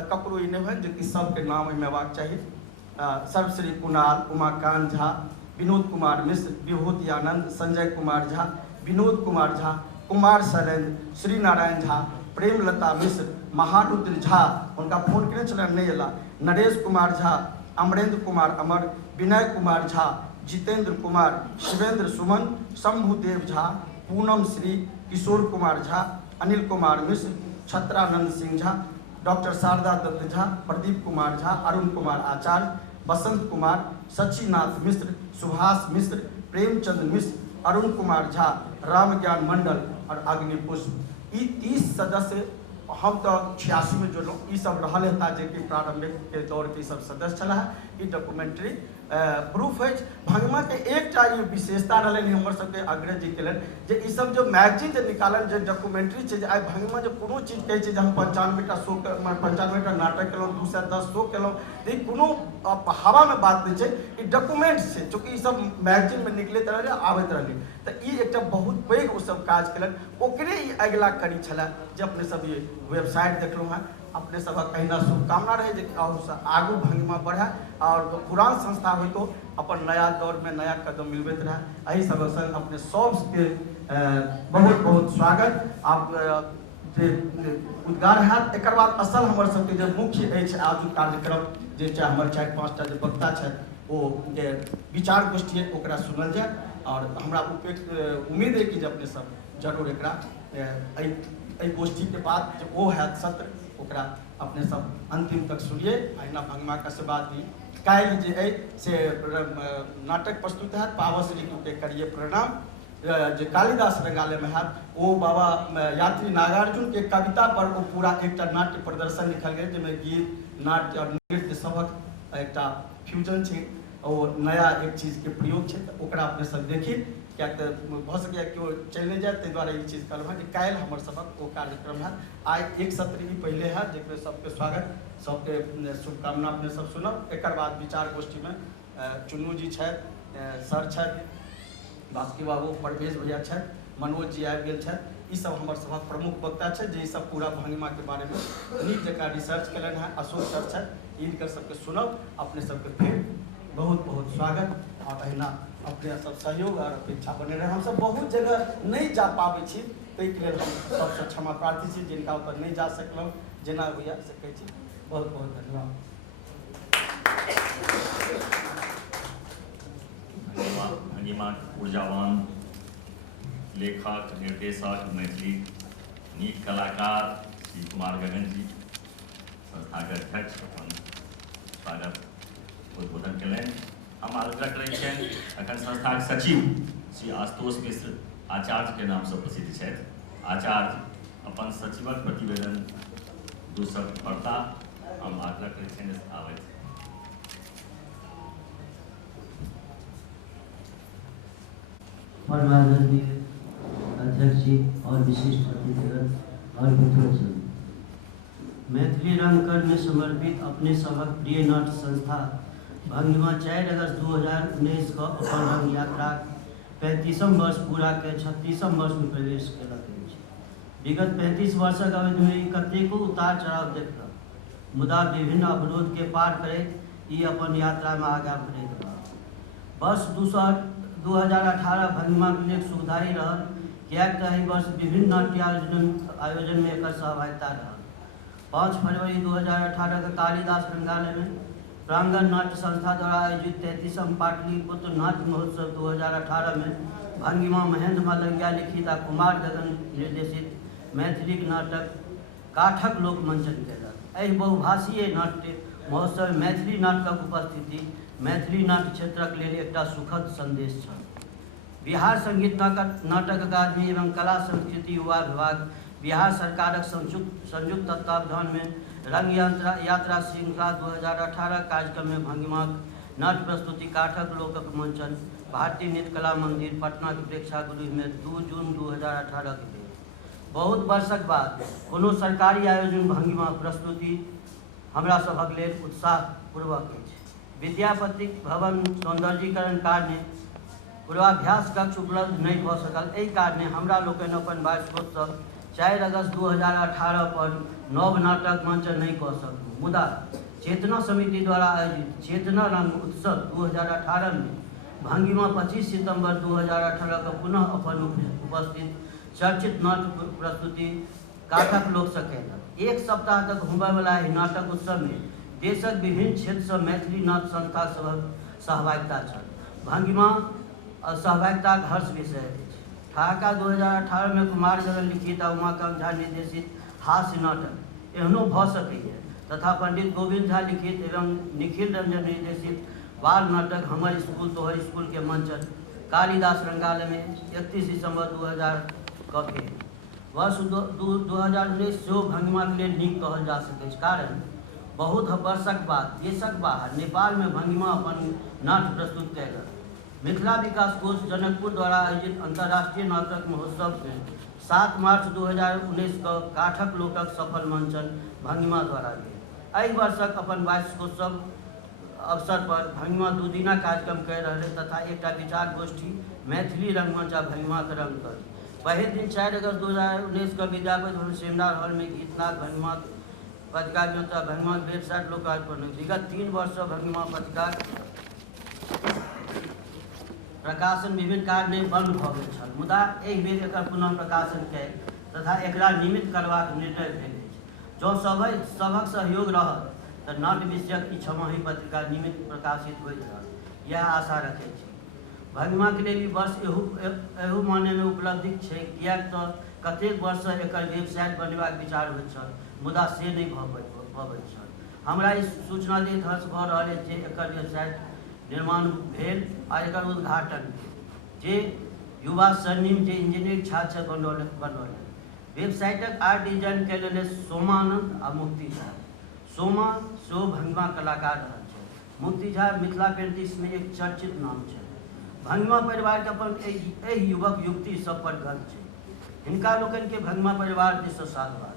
तो ककरो ई नहीं है जो सबके नाम में हेबाक चाहिए। सर्वश्री कुणाल, उमाकांत झा, विनोद कुमार मिश्र, विभूति आनंद, संजय कुमार झा, विनोद कुमार झा, कुमार शैलेंद्र, श्री नारायण झा, प्रेमलता मिश्र, महारुद्र झा, उनका फोन के चल नहीं अला, नरेश कुमार झा, अमरेंद्र कुमार अमर, विनय कुमार झा, जितेंद्र कुमार, शिवेंद्र सुमन, शंभुदेव झा, पूनम श्री, किशोर कुमार झा, अनिल कुमार मिश्र, छत्रानंद सिंह झा, डॉक्टर शारदा दत्त झा, प्रदीप कुमार झा, अरुण कुमार आचार्य, बसंत कुमार, सचिनाथ मिश्र, सुभाष मिश्र, प्रेमचंद मिश्र, अरुण कुमार झा, राम ज्ञान मंडल और अग्निपुष्प। ये 30 सदस्य हम तो 86 में जो लोग ये सब रहल है जे कि प्रारंभिक के दौर के सब सदस्य चला है। ये डॉक्यूमेंट्री प्रूफ है भंगिमा के एक ये विशेषता रहे हमर सबके अग्रज जी के जे ई सब जो मैगजीन जो निकालन जो डॉक्यूमेंट्री है आई भंगिमा जो कोनो चीज कहे छै हम 95टा शो 95टा नाटक केलहुँ 210 शो केलहुँ तो कोनो हवा में बात नहीं है। ई डॉक्यूमेंट्स है चूँकि सब मैगजीन में निकलैत रहे आबैत रहे तो ई एक बहुत पैघ वो सब काज केलन ओकरे ई अगिला कड़ी छला जे अपने सब ये वेबसाइट देखलहुँ हैं। अपने सबक अहिना शुभकामना रहे जे आगू भंगिमा बढ़े और पुरान संस्था हो तो अपन नया दौर में नया कदम मिलबैत रहे। यही सब संग अपने सबके बहुत बहुत स्वागत। आप उद्गार हैत एक बाद असल हमर सबके जो मुख्य अछि आज कार्यक्रम जे हमर 4-5टा जो वक्ता है वो जे विचार गोष्ठी है ओकरा सुनल जाए और हमरा उम्मीद है कि अपने सब जरूर एक गोष्ठी के बाद जो वो है सत्र ओकरा अपने सब अंतिम तक सुनिए। अहिना भंगिमा का से बात दी काल्हि जे है से नाटक प्रस्तुत है पावस ऋतु के करिए प्रणाम जो कालिदास रंगालय में है वो बाबा यात्री नागार्जुन के कविता पर वो पूरा एक नाट्य प्रदर्शन लिखल गया जिसमें गीत नाट्य और नृत्य सबक एक फ्यूजन है और नया एक चीज के प्रयोग है तो ओकरा अपने सब देखी क्या तो भ सके क्यों चल नहीं जाए ते द्वारा ये चीज कहलहुँ कि काल्हि हमर सबक वो कार्यक्रम है आई एक सत्र ही पहले है जैसे सबके स्वागत सबके शुभकामना अपने सब सुनब। एक बाद विचार गोष्ठी में चुन्नू जी है सर है बासुकी बाबू परवेश भैया है मनोज जी आबि गेल है ई सब हमर सबक प्रमुख वक्ता है जे सब पूरा भंगिमा के बारे में नीक जगह रिसर्च कलन है। अशोक सर है इनकर सबके सुनब अपने सबके फिर बहुत बहुत स्वागत। और अहिना अपने सब सहयोग और अपेक्षा बने रहे। हम सब बहुत जगह नहीं जा पाबै छी ताहि के लेल हम सबसे क्षमा प्रार्थी छी जिनका ऊपर नहीं जा सकलहुँ जेना होइए से कहै छी। बहुत बहुत धन्यवाद। भंगिमा ऊर्जावान लेखक निर्देशक मैथिली नीक कलाकार श्री कुमार गगन जी संस्था के अध्यक्ष अपन स्वागत उद्बोधन कयलनि। हम आग्रह करैत छियनि एखन संस्था के सचिव श्री आशुतोष मिश्र आचार्य के नाम से प्रसिद्ध छथि। आचार्य अपन सचिवक प्रतिवेदन दोसर पढ़ता हम आग्रह करैत छियनि आबैत। परमादरणीय अध्यक्ष जी और विशिष्ट अतिथिगण और मित्रों, मैथिली रंगकर्म में समर्पित अपने सबक प्रिय नाट्य संस्था भंगिमा 4 अगस्त 2019 को अपन रंग यात्रा 35वां वर्ष पूरा के 36वां वर्ष में प्रवेश कयलक अछि। विगत 35 वर्षक अवधि में कतेको उतार चढ़ाव देखलक मुदा विभिन्न अवरोध के पार करैत ई अपन यात्रा में आगाँ बढ़ैत रहल। वर्ष 2018 भंगिमा के लिए सुखदायी रहल कियाक तऽ एहि वर्ष विभिन्न नाट्य आयोजन में एकर सहभागिता रहल। 5 फरवरी 2018 के कालिदास रंगालय में प्रांगण नाट्य संस्था द्वारा आयोजित 33वां पाटलिपुत्र नाट्य महोत्सव 2018 में भंगिमा महेंद्र मलंगिया लिखित आ कुमार गगन निर्देशित मैथिली नाटक काठक लोकमंचन कयलक। एहि बहुभाषीय नाट्य महोत्सव मैथिली नाटकक उपस्थिति मैथिली नाट्य क्षेत्रक लेल एकटा सुखद संदेश छल। बिहार संगीत नाटक अकादमी एवं कला संस्कृति युवा विभाग बिहार सरकारक संयुक्त तत्वावधान में रंग यात्रा श्रृंखला 2018 कार्यक्रम में भंगिमा नाट्य प्रस्तुति काठक लोकक मंचन भारतीय नृत्य कला मंदिर पटना के प्रेक्षागृह में 2 जून 2018 के दिन बहुत वर्षक बाद कोनो सरकारी आयोजन भंगिमा प्रस्तुति हमरा सभक लेल उत्साहपूर्वक अछि। विद्यापति भवन सौंदर्यीकरण कार्य पूर्वाभ्यास कक्ष उपलब्ध नहीं भऽ सकल। एहि कारणे हमरा लोकनि अपन वार्षिकोत्सव 4 अगस्त 2018 पर नव नाटक मंचन नहीं कऽ सकलहुँ, मुदा चेतना समिति द्वारा आयोजित चेतना रंग उत्सव 2018 में भंगिमा 25 सितंबर 2018 का पुनः अपन उपस्थित चर्चित नाट्य प्रस्तुति काठक लोक सकेलक। एक सप्ताह तक होबय वाला एहि नाटक उत्सव में देशक विभिन्न क्षेत्र से मैथिली नाट्य संस्था सभक सहभागिता छल। भंगिमा सहभागिताक हर्ष विषय अछि। ठहाका 2018 में कुमार गगन लिखित आ उमाकांत झा निर्देशित हास्य नाटक एहनो भऽ सकैए तथा पंडित गोविंद झा लिखित एवं निखिल रंजन निर्देशित बाल नाटक हमर स्कूल तोहर स्कूल के मंचन कालिदास रंगालय में 31 दिसंबर 2000 क भेल। वर्ष 2019 सेहो भंगिमा के लेल नीक कहल जा सकैत, कारण बहुत वर्षक बाद देशक बाहर नेपाल में भंगिमा अपन नाट्य प्रस्तुत कयलक। मिथिला विकास कोष जनकपुर द्वारा आयोजित अंतर्राष्ट्रीय नाटक महोत्सव में 7 मार्च 2019 को काठक लोकक सफल मंचन भंगिमा द्वारा भेल। एहि वर्षक अपन 22कोत्सव अवसर पर भंगिमा 2 दिना कार्यक्रम कर रहे तथा एक विचार गोष्ठी मैथिली रंगमंच आ भंगिमा के रंग कर। पहले दिन 4 अगस्त 2019 का विद्यापति भवन सेमिनार हॉल में गीतनाथ भंगिमा पत्रिका भंगिमा वेबसाइट लोकार्पण। विगत 3 वर्ष भंगिमा पत्रिका प्रकाशन विभिन्न कारण बंद भऽ गेल छल, मुदा एहि बेर एकर पुनः प्रकाशन के तथा एकरा नियमित करबाक निर्णय भेल अछि। जो सभक सहयोग रहत तऽ नाट्य विषयक ई 6माही पत्रिका नियमित प्रकाशित होइत रहत, यह आशा रखैत छी। भंगिमा के लेल ई वर्ष एहू माने में उपलब्धि छै, किएक तऽ कतेक वर्ष से एकर वेबसाइट बनेबाक विचार होइत छल, मुदा से नहीं भऽ छल। हमरा ई सूचना दैत हर्ष भऽ रहल अछि जे एकर वेबसाइट निर्माण भेल आ एकर उद्घाटन जे युवा स्वर्णिम जे इंजीनियरिंग छात्र बनौलक। वेबसाइटक आर्ट डिजाइन के लेल सोमानंद आ मुक्ति झा। सोमा सेहो भंगिमा कलाकार रहल छै। मुक्ति झा मिथिला पेंटिंग्स में एक चर्चित नाम छै। भंगिमा परिवार के अपन एहि युवक युवती सब पर गर्व छै। हिनका लोकन के भंगिमा परिवार दिस साधुवाद।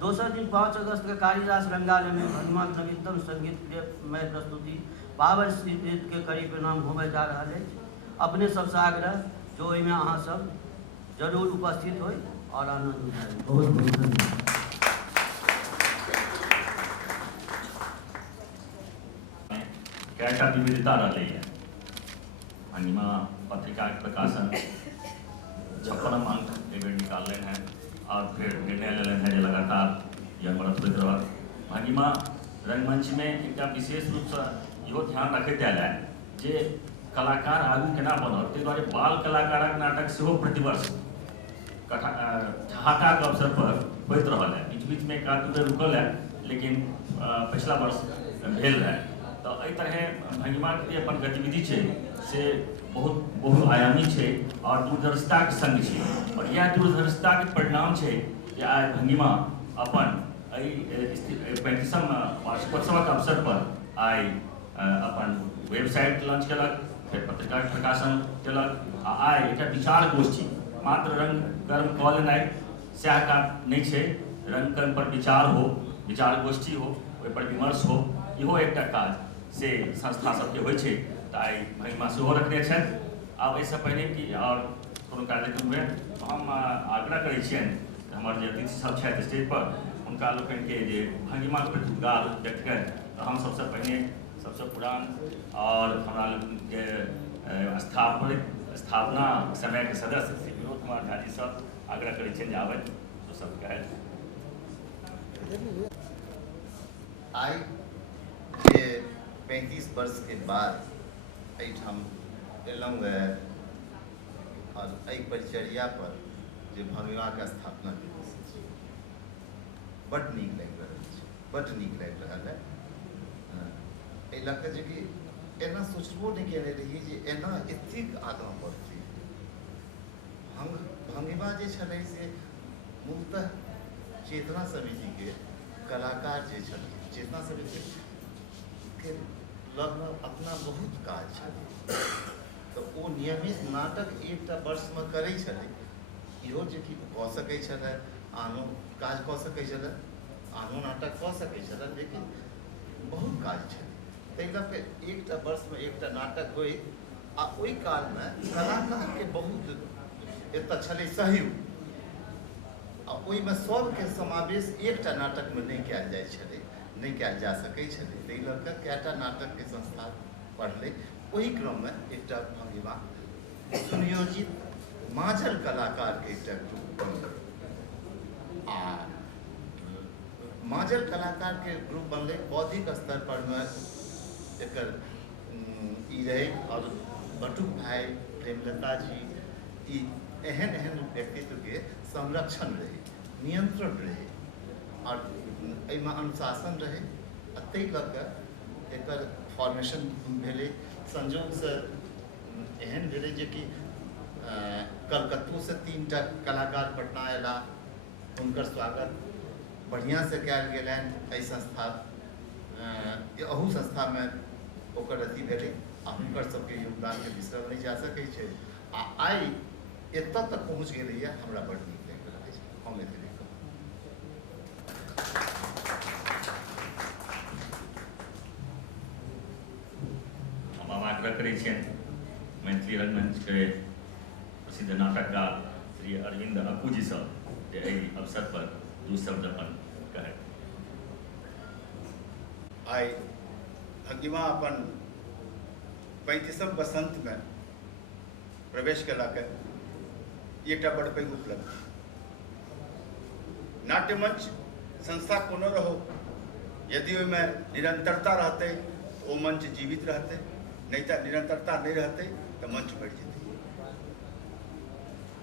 दोसर दिन 5 अगस्त के कालिदास रंगालय में भंगिमा के नवीनतम संगीतमय प्रस्तुति पावर स्ट्रीट के करीब परिणाम होबे जा रहा है। अपने सबसे आग्रह जो में अहाँ सब जरूर उपस्थित हो और आनंद उठाए। बहुत बहुत धन्यवाद। कैटा विविधता रही है। भंगिमा पत्रिका के प्रकाशन 56 अंक एक निकाल हैं और फिर निर्णय ले हैं लगातार यह बढ़त होते रहा। भंगिमा रंगमंच में एक विशेष रूप से इहो ध्यान रखे जाए जे कलाकार आगू केना बनल, ताहि दुआरे बाल कलाकारक नाटक सेहो प्रतिवर्ष ठहाका के अवसर पर होइत रहल है। बीच बीच में एक आध बेर रुकल है, लेकिन पिछला वर्ष भेल रहे। तो एहि तरह भंगिमा के अपन गतिविधि छै से बहुत आयामी छै और दूरदर्शिता के संग छै, और यह दूरदर्शिता के परिणाम छै जे आज भंगिमा अपन 35वां वार्षिकोत्सव के अवसर पर आई अपन वेबसाइट लॉन्च कलक, फिर पत्रिका प्रकाशन कलक। आई एक विचार गोष्ठी मात्र रंग कर्म कऽ लेनाइ सएह का नहीं छै, रंग कर्म पर विचार हो, विचार गोष्ठी हो, ओहि पर विमर्श हो, इहो एकटा काज से संस्था सबके होइ छै। तऽ आई भंगिमा सेहो रखने छथि। आब एहिसँ पहिने कि और कोनो कार्यक्रम हुए तो हम आग्रह करै छियनि हमर जे अतिथि सब छथि स्टेज पर हुनका लोकनि के जे भंगिमा के प्रति उद्गार व्यक्त करें। तो हम सबसे पहले सबसे पुरान और हमारा के स्थापना समय के सदस्य श्री विनोद कुमार झा जी सब आग्रह करै छियनि जे आबै तो सब कहे। आई के 35 वर्ष के बाद एहिठाम एलहुँ और एहि परिचर्या पर जे भंगिमा के स्थापना बड़ नीक लागि रहल छै, बड़ नीक लागि रहल है। एहि लऽ कऽ जे कि एना सोचबो नहीं केने रही जे एना एतेक आगाँ बढ़तै। भंगिमा जे छलै से मूलतः चेतना समिति के कलाकार जे छलै, चेतना समिति के लगमे अपना बहुत काज छलै, तो ओ नियमित नाटक एकटा वर्षमे करै छलै। इहो जे कि कऽ सकै छलै, आनो काज कऽ सकै छलै, आनो नाटक कऽ सकै छलै, लेकिन बहुत काज छलै। ताहि लऽ कऽ एकटा वर्षमे एकटा नाटक होइ आ ओहि कालमे कलाकारके बहुत एतऽ छलै सहयोग। आ ओहिमे सबके समावेश एकटा नाटकमे नहि कयल जाइ छलै, नहि कयल जा सकै छलै। ताहि लऽ कऽ कएटा नाटकके संस्था पढ़लै। ओहि क्रममे एकटा भंगिमा सुनियोजित माँझल कलाकारके एकटा ग्रुप बनलै आ माँझल कलाकारके ग्रुप बनलै। बौद्धिक स्तर परमे एकर ई रहै और बटुक भाई, प्रेमलता जी, ई एहन एहन व्यक्तित्वके संरक्षण रहे, नियंत्रण रहे और एहिमे अनुशासन रहे। आ ताहि लऽ कऽ एकर फॉर्मेशन भेलै। संजोगसँ एहन भेलै जे कि कलकत्तोसँ 3टा कलाकार पटना अयला, हुनकर स्वागत बढ़िआँसँ कयल गेलनि। एहि संस्था अहू संस्थामे ओकर अथी भेलै आ हुनकर सबके योगदानके बिसरल नहि जा सकै छै। आ आइ एतऽ तक पहुँच गेलैए, हमरा बड्ड नीक लागि रहल अछि। हम एतने कहब। हम आग्रह करै छियनि मैथिली रंगमंचके प्रसिद्ध नाटककार श्री अरविंद अक्कू जी सँ जे एहि अवसर पर दू शब्द अपन कहै। आइ भंगिमा अपन 35म बसंतमे प्रवेश कयलक। ई एकटा बड़ पैघ उपलब्धि। नाट्य मंच संस्था कोनो रहो, यदि ओहिमे निरंतरता रहतै ओ मंच जीवित रहतै, नहीं तो निरंतरता नहीं रहतै तो मंच मरि जेतै।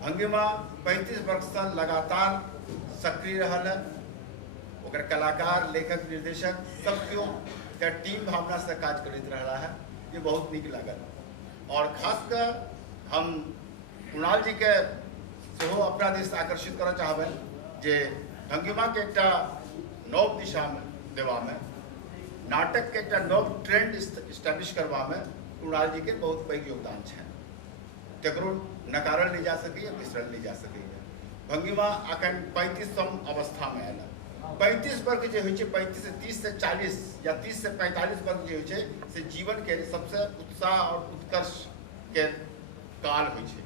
भंगिमा 35 वर्ष से लगातार सक्रिय रहल है। ओकर कलाकार, लेखक, निर्देशक सब केओ टीम भावना से काज करैत रहा है। ये बहुत नीक लागल। और खासकर हम कुणाल जी के सेहो अपना दिस आकर्षित करना चाहबनि जे भंगिमा के एकटा नव दिशा में देवा में, नाटक के एकटा नव ट्रेंड इस्टेब्लिश करवा में कुणाल जी के बहुत पैघ योगदान है। तकरो नकारल नहीं जा सकै, बिसरल नहीं जा सकै। भंगिमा अखन 35म अवस्था में आयल। 35 वर्ग जो होय छै, 35 से 30 से 40 या 30 से 45 वर्ग जो होय छै से जीवन के सबसे उत्साह और उत्कर्ष के काल होय छै।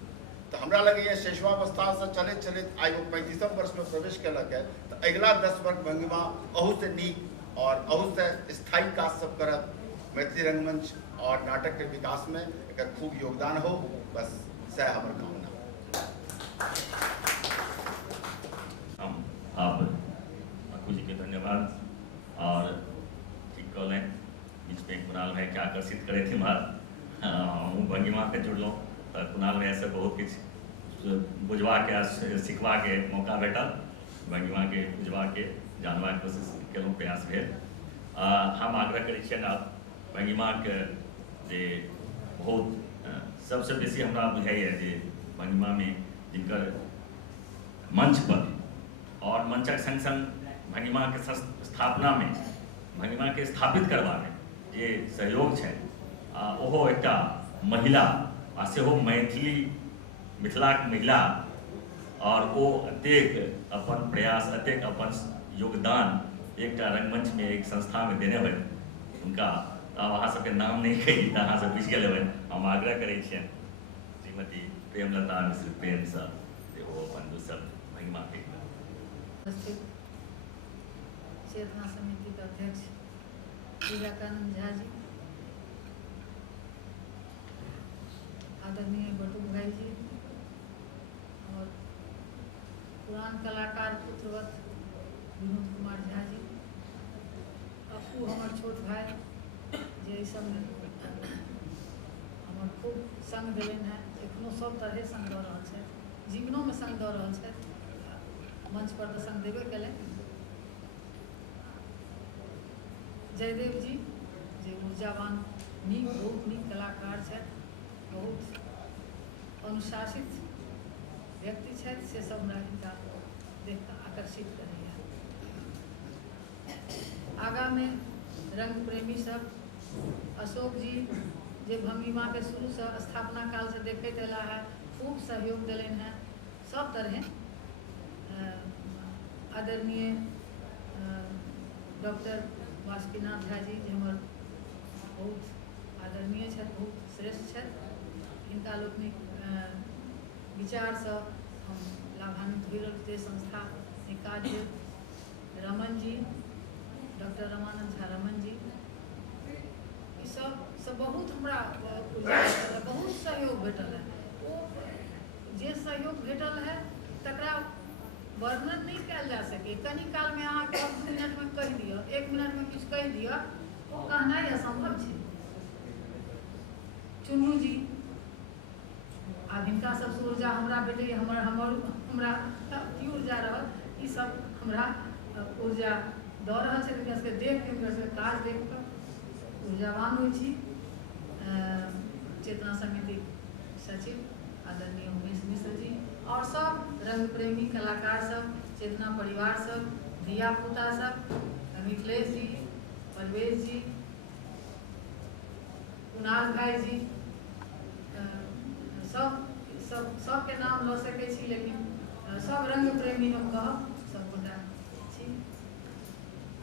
तो हमरा लगे शेषवावस्था से चलैत चलैत आइ वो 35म वर्ष में प्रवेश कयलक है। तो अगिला 10 वर्ष भंगिमा अहू से नीक और अहू से स्थायी काज सब करत। मैथिली रंगमंच और नाटक के विकास में एकर खूब योगदान हो, बस सह हमर कामना। हम आप अक्कू जी के धन्यवाद। और ठीक कहलें, बीच में कुणाल भाई के आकर्षित करे थे हम भंगिमा के जुड़लों तो कुणाल भाई से बहुत किछु बुझवा के सिखवा के मौका भेटल। भंगिमा के बुझवा के जानवा के कोशिश केलहुँ, प्रयास भेल। हम आग्रह करै छियनि आब भंगिमा के जे बहुत सबसे बेसी हमरा बुझाइए जे भंगिमा में जिनकर मंच पर और मंचक संग संग भंगिमा के स्थापना में, भंगिमा के स्थापित करवा में जे सहयोग है, ओहो एकटा महिला आ सेहो मैथिली मिथिलाक महिला, और वो अतेक अपन प्रयास, अतेक अपन योगदान एकटा रंगमंच में, एक संस्था में देने हुए उनका अहाँ सबके नाम नहीं कही तो अहाँ सब बुझि गेल हेबै। हम आग्रह करै छियनि श्रीमती प्रेमलता मिश्र प्रेम सर जे ओ अपन दू शब्द भंगिमा के। चेतना समिति के अध्यक्ष विवेकानंद झा जी, आदरणीय बटुक भाई जी, और पुरान कलाकार पुत्रवत विनोद कुमार झा जी, अप्पू हमर छोट भाई जे सब हमर खूब संग देलनि हैं, एखनो सब तरहे संग दऽ रहल छथि, जीवनों में संग दऽ रहल छथि, मंच पर तो संग देबे कयलनि। जयदेव जी जे ऊर्जावान नीक, बहुत नीक कलाकार छथि, बहुत अनुशासित व्यक्ति छथि, से सब हमरा हिनका देख कऽ आकर्षित करैए। आगाँ में रंग प्रेमी सब, अशोक जी जे भंगिमा के शुरू से स्थापना काल से देखते अला है, खूब सहयोग दिलनि हैं सब तरहे। आदरणीय डॉक्टर बासुकीनाथ झा जी जे हमर बहुत आदरणीय छथि, बहुत श्रेष्ठ छथि, हिनका लोकनिक विचार से हम लाभान्वित हो रहल संस्था काज रमन जी, डॉक्टर रमानंद झा रमन जी, ई सब बहुत हमरा बहुत सहयोग भेटल है। ओ जे सहयोग भेटल है तकरा वर्णन नहीं कल जा सके। कनी काल में अहाँ 10 मिनट में कह दिया, 1 मिनट में कुछ कह दिया, वो कहना असंभव है। चुन्नू जी आ हिनका सबसे ऊर्जा हमरा भेटे, हमरा की ऊर्जा रहल, ई सब हमरा ऊर्जा दऽ रहल छै। हुनका सबके देख के, हुनका सबके काज देख कऽ ऊर्जावान होइ छी। चेतना समिति सचिव आदरणीय उमेश मिश्र जी और सब रंग प्रेमी कलाकार सब, चेतना परिवार सब, धिया पुता सब, मिथिलेश जी, परवेश जी, कुणाल भाई जी, सबके नाम लऽ सकै छी, लेकिन सब रंग प्रेमी हम कहब, सब गोटा छी।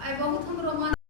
आइ बहुत हम रोमांच